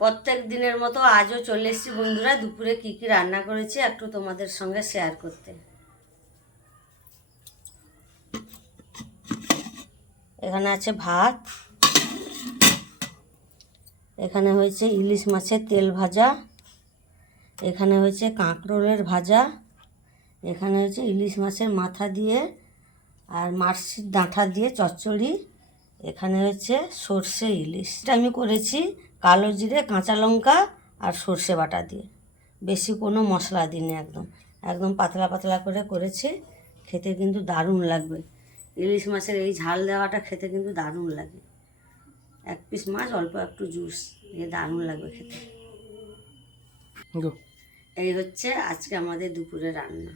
প্রত্যেক দিনের মতো আজও চলে এসেছি বন্ধুরা, দুপুরে কি কি রান্না করেছি একটু তোমাদের সঙ্গে শেয়ার করতে। এখানে আছে ভাত, এখানে হয়েছে ইলিশ মাছের তেল ভাজা, এখানে হয়েছে কাঁকরোলের ভাজা, এখানে হয়েছে ইলিশ মাছের মাথা দিয়ে আর মাছের ডাঁটা দিয়ে চচ্চড়ি, এখানে হচ্ছে সর্ষে ইলিশ। এটা আমি করেছি কালো জিরে, কাঁচা লঙ্কা আর সর্ষে বাটা দিয়ে, বেশি কোনো মশলা দিইনি, একদম একদম পাতলা পাতলা করে করেছি। খেতে কিন্তু দারুণ লাগবে, ইলিশ মাছের এই ঝাল দেওয়াটা খেতে কিন্তু দারুণ লাগে। এক পিস মাছ, অল্প একটু জুস, দিয়ে দারুণ লাগবে খেতে। এই হচ্ছে আজকে আমাদের দুপুরে রান্না।